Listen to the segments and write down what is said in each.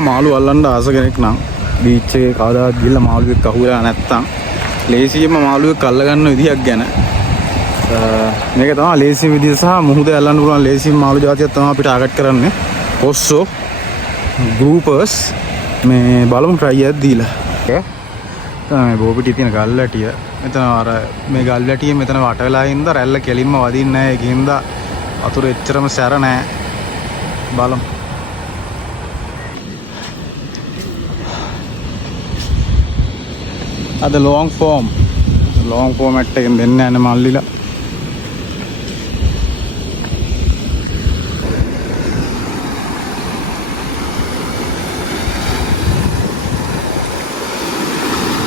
මාළු අල්ලන්න ආස කෙනෙක් නම් බීච් එකේ කවදාවත් ගිහලා මාළුවෙක් අහුවෙලා නැත්තම් ලේසියෙන්ම මාළුවෙක් අල්ල ගන්න විදියක් ගැන මේක තමයි ලේසිම විදිය සහ මුහුදේ අල්ලන්න පුළුවන් ලේසිම මාළු జాතියක් තමයි අපිට ටාගට් කරන්නේ ඔස්සෝ ගෲපර්ස් මේ බලමු try එකක් දීලා තමයි බෝපිටියේ තියෙන ගල් වැටිය මෙතන අර මේ ගල් වැටියේ මෙතන වට වෙලා ඉඳ රැල්ල කෙලින්ම වදින්නේ නැහැ ඒකින්ද වතුර එච්චරම සැර නැහැ බලමු අද long form එකෙන් දෙන්න යන මල්ලිලා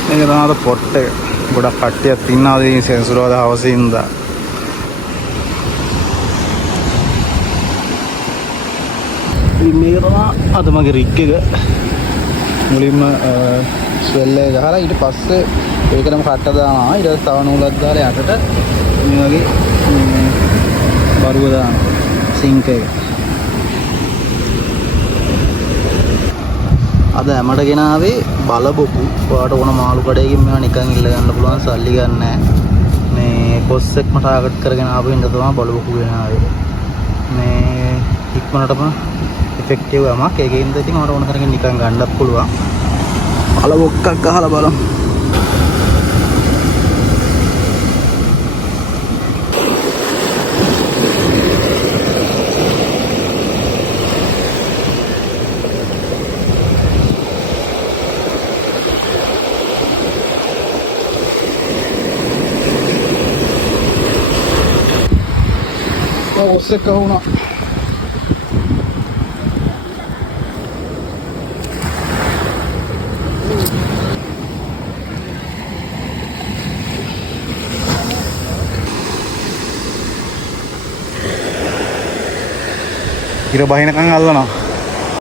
මේක තමයි පොට් එක ගොඩක් කට්ටියක් ඉන්නවා මේ සෙන්සුරාදා හවසේ ඉඳලා මේක තමයි අද මගේ රිග් එක මුලින්ම ස්වෙල් එක ගහලා ඊට පස්සේ ඒකටම කට්ට දානවා ඊට පස්සේ තව නූලක් දාලා යටට මේ වගේ බරුව දානවා සිංක් එක අද හැමඩ ගෙනාවේ බලබොකු ඔයාලට ඕන මාළු කඩේකින් මේවා නිකන් ඉල්ල ගන්න පුළුවන් සල්ලි ගන්න නැහැ මේ කොස් එක්ම ටාගට් කරගෙන ආපු හින්දා තමයි බලබොකු ගෙනාවේ මේ ඉක්මනටම ඉෆෙක්ටිව් යමක් ඒකෙන්ද ඉතින් ඔයාලට ඕන තරකින් නිකන් ගන්නත් පුළුවන් බලබොක්කක් ගහලා බලමු ඔස්සේ කවුනා ඉර බහිනකන් අල්ලනවා